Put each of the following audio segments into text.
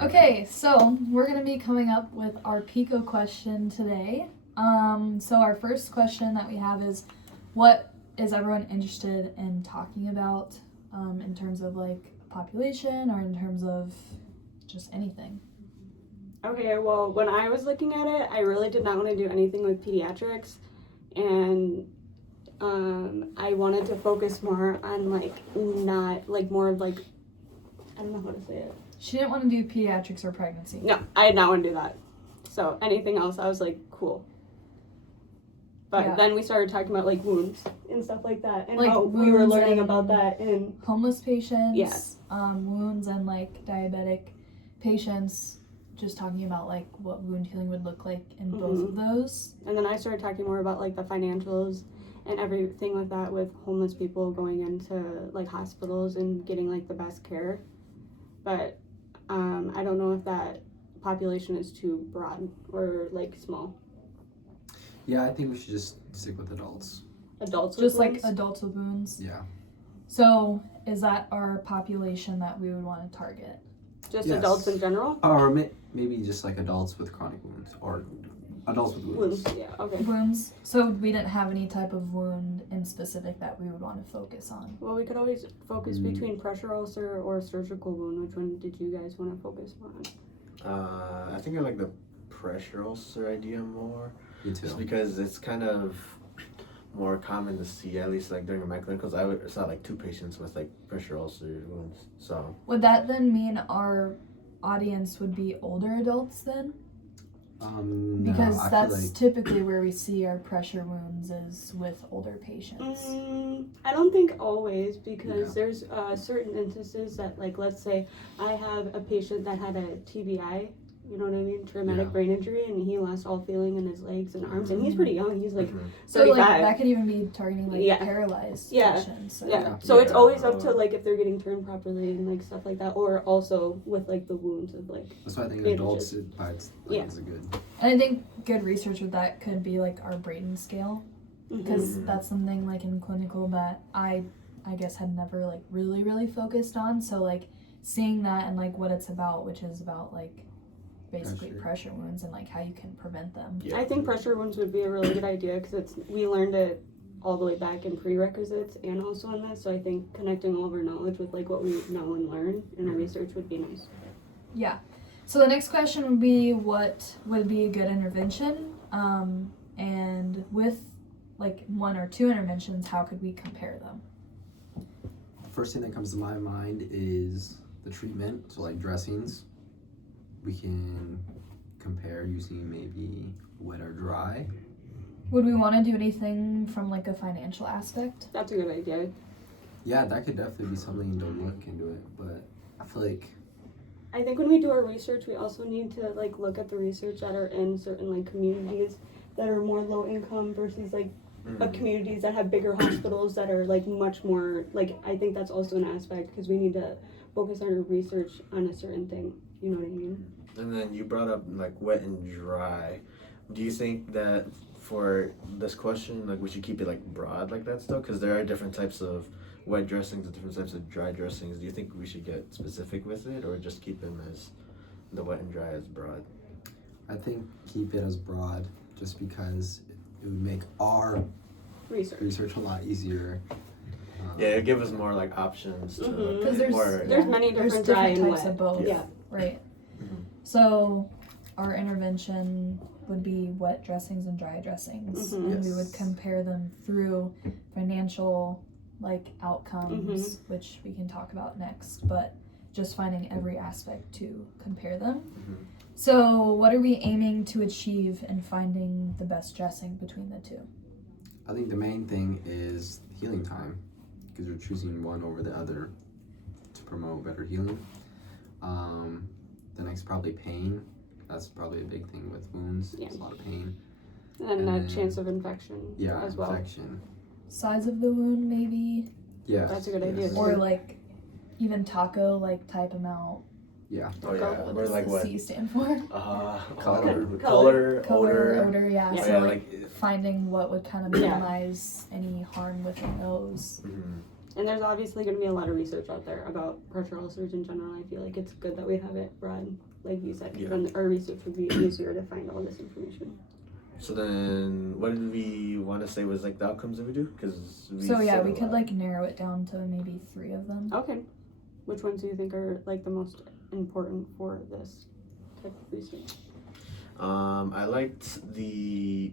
Okay, so we're going to be coming up with our PICO question today. So our first question that we have is, what is everyone interested in talking about in terms of like population or in terms of just anything? Okay, well, when I was looking at it, I really did not want to do anything with pediatrics, and I wanted to focus more on more of like, I don't know how to say it. She didn't want to do pediatrics or pregnancy. No, I did not want to do that. So anything else, I was like, cool. But then we started talking about like wounds and stuff like that, and like how we were learning about that in homeless patients, yes, wounds and like diabetic patients. Just talking about like what wound healing would look like in both of those. And then I started talking more about like the financials and everything like that with homeless people going into like hospitals and getting like the best care. But I don't know if that population is too broad or like small. Yeah, I think we should just stick with adults. Adults with just wounds? Like adults with wounds? Yeah. So is that our population that we would want to target? Just adults in general? Or maybe just like adults with chronic wounds or adults with wounds. Yeah, okay. Wounds. So we didn't have any type of wound in specific that we would want to focus on. Well, we could always focus between pressure ulcer or surgical wound. Which one did you guys want to focus more on? I think I like the pressure ulcer idea more. Me too. Just because it's kind of more common to see, at least like during my clinicals, I saw like 2 patients with like pressure ulcer wounds. So would that then mean our audience would be older adults then? Because no, that's typically where we see our pressure wounds is with older patients. I don't think always, because there's certain instances that, like, let's say I have a patient that had a TBI, you know what I mean, traumatic brain injury, and he lost all feeling in his legs and arms, and he's pretty young, he's like 35. So like that could even be targeting like paralyzed patients. So. So it's always up to like if they're getting turned properly and like stuff like that, or also with like the wounds of like. That's why I think adults is a good. And I think good research with that could be like our Brayton scale, because that's something like in clinical that I guess had never like really focused on. So like seeing that and like what it's about, which is about like basically pressure wounds and like how you can prevent them. I think pressure wounds would be a really good idea, because we learned it all the way back in prerequisites and also in this, so I think connecting all of our knowledge with like what we know and learn in our research would be nice. Yeah. So the next question would be, what would be a good intervention, and with like 1 or 2 interventions, how could we compare them? The first thing that comes to my mind is the treatment, so like dressings. We can compare using maybe wet or dry. Would we want to do anything from like a financial aspect? That's a good idea. Yeah, that could definitely be something to look into it, but I feel like I think when we do our research, we also need to like look at the research that are in certain like communities that are more low income versus like communities that have bigger hospitals that are like much more like, I think that's also an aspect, because we need to focus our research on a certain thing. You know what I mean? And then you brought up like wet and dry. Do you think that for this question, like we should keep it like broad like that still? Because there are different types of wet dressings and different types of dry dressings. Do you think we should get specific with it, or just keep them as the wet and dry as broad? I think keep it as broad, just because it would make our research a lot easier. Yeah, it give us more like options. Because there's many different dry and types wet. of both. Yeah. Right. So our intervention would be wet dressings and dry dressings, and we would compare them through financial like outcomes, which we can talk about next, but just finding every aspect to compare them. So what are we aiming to achieve in finding the best dressing between the 2? I think the main thing is healing time, because you're choosing one over the other to promote better healing. The next probably pain. That's probably a big thing with wounds. There's a lot of pain. And that chance of infection as well. Infection. Size of the wound, maybe. Yeah. That's a good idea. Or like even taco, like type them out. Yeah. Oh yeah. What does the C stand for? Color, odor. Yeah. Yeah, So like finding what would kind of minimize any harm within those. And there's obviously going to be a lot of research out there about pressure ulcers in general. I feel like it's good that we have it broad, like you said, because then our research would be easier to find all this information. So then, what did we want to say was like the outcomes that we do? Because we could like narrow it down to maybe 3 of them. Okay. Which ones do you think are like the most important for this type of research? I liked the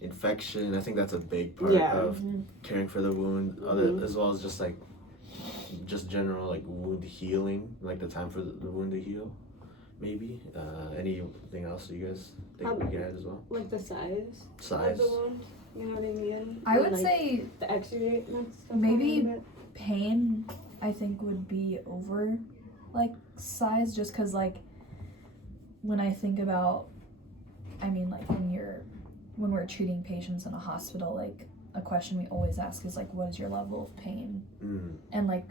infection. I think that's a big part of caring for the wound, as well as just general like wound healing, like the time for the wound to heal. Maybe anything else you guys think we can add as well? Like the size of the wound. You know what I mean? I would say the exudate and stuff. Maybe pain. I think would be over like size, just because like when I think about, I mean like when we're treating patients in a hospital, like a question we always ask is like, what is your level of pain? And like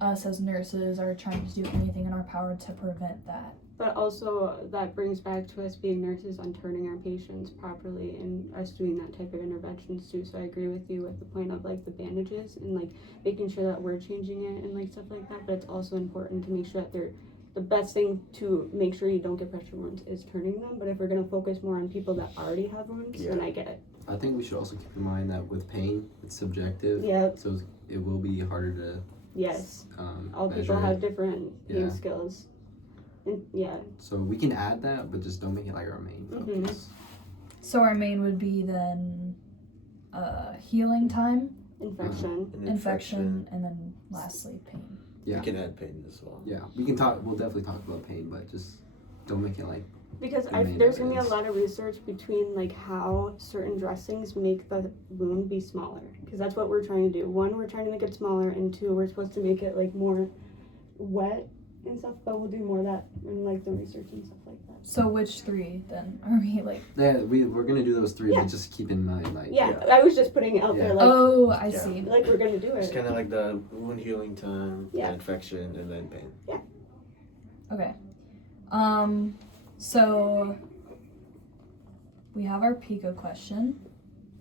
us as nurses are trying to do anything in our power to prevent that. But also that brings back to us being nurses on turning our patients properly and us doing that type of interventions too. So I agree with you with the point of like the bandages and like making sure that we're changing it and like stuff like that. But it's also important to make sure that they're the best thing to make sure you don't get pressure wounds is turning them. But if we're going to focus more on people that already have wounds, then I get it. I think we should also keep in mind that with pain, it's subjective. Yeah. So it will be harder to. Yes. All people have different pain skills. And, so we can add that, but just don't make it like our main focus. So our main would be then healing time, infection, and then lastly pain. Yeah. We can add pain as well. Yeah, we'll definitely talk about pain, but just don't make it like. Because there's going to be a lot of research between like how certain dressings make the wound be smaller. Because that's what we're trying to do. 1, we're trying to make it smaller, and 2, we're supposed to make it like more wet and stuff, but we'll do more of that in like the research and stuff like that. So which 3 then are we like? Yeah, we're gonna do those 3, but just keep in mind like. Yeah, I was just putting it out there. Like, oh, I see. Like we're gonna do it. It's kind of like the wound healing time, the infection, and then pain. Yeah. Okay. So we have our PICO question,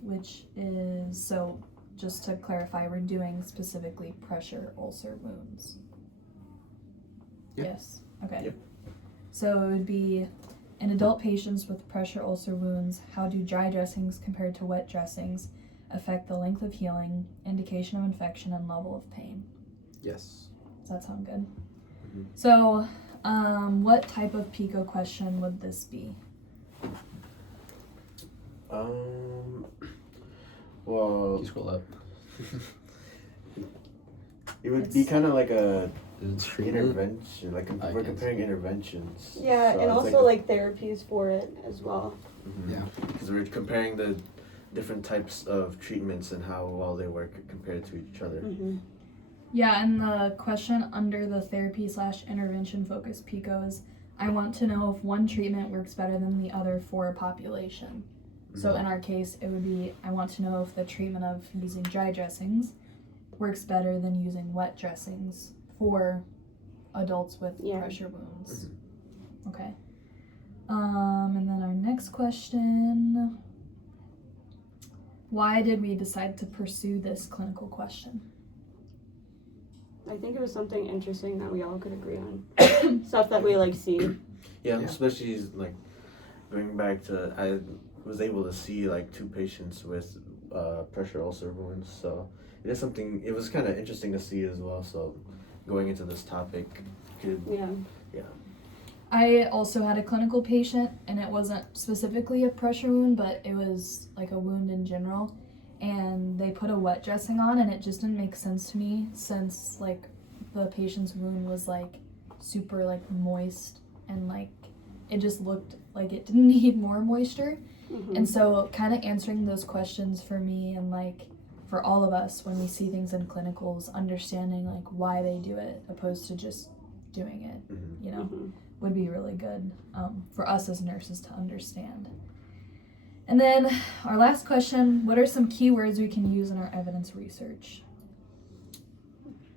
which is, so just to clarify, we're doing specifically pressure ulcer wounds. Yep. Yes. Okay. Yep. So it would be in adult patients with pressure ulcer wounds, how do dry dressings compared to wet dressings affect the length of healing, indication of infection, and level of pain? Yes. Does that sound good? So, what type of PICO question would this be? Well, you scroll up. It would be kind of like a intervention, like we're comparing interventions. Yeah, so and also like therapies for it as well. Yeah, because we're comparing the different types of treatments and how well they work compared to each other. Yeah, and the question under the therapy/intervention focus PICO is, I want to know if one treatment works better than the other for a population. So in our case, it would be, I want to know if the treatment of using dry dressings works better than using wet dressings for adults with pressure wounds. Okay. And then our next question, why did we decide to pursue this clinical question? I think it was something interesting that we all could agree on. Stuff that we like see. Yeah, especially like going back to, I was able to see like 2 patients with pressure ulcer wounds, so it is something, it was kind of interesting to see as well, so going into this topic could I also had a clinical patient, and it wasn't specifically a pressure wound, but it was like a wound in general, and they put a wet dressing on, and it just didn't make sense to me since like the patient's wound was like super like moist, and like it just looked like it didn't need more moisture. And so kind of answering those questions for me and like for all of us when we see things in clinicals, understanding like why they do it opposed to just doing it, you know, would be really good for us as nurses to understand. And then our last question, what are some keywords we can use in our evidence research?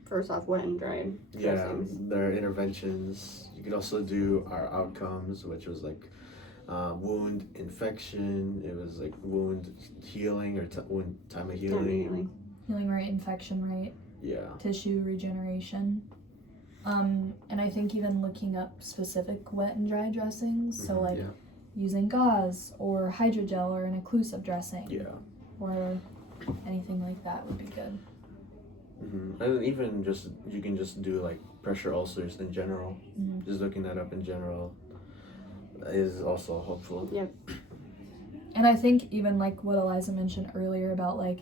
First off, wet and dry dressings. Yeah, their interventions. You could also do our outcomes, which was like wound infection. It was like wound healing or wound time of healing. Healing rate, infection rate. tissue regeneration. And I think even looking up specific wet and dry dressings, so like using gauze or hydrogel or an occlusive dressing, or anything like that would be good. And then even just you can just do like pressure ulcers in general. Just looking that up in general is also helpful. Yep. And I think even like what Eliza mentioned earlier about like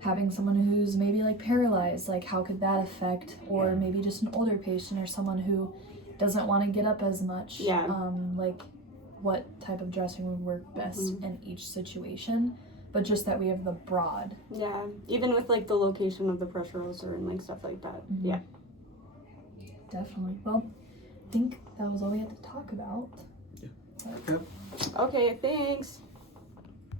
having someone who's maybe like paralyzed, like how could that affect, or maybe just an older patient or someone who doesn't want to get up as much. Like what type of dressing would work best in each situation, but just that we have the broad. Yeah, even with like the location of the pressure ulcer and like stuff like that. Yeah. Definitely. Well, I think that was all we had to talk about. Okay, thanks.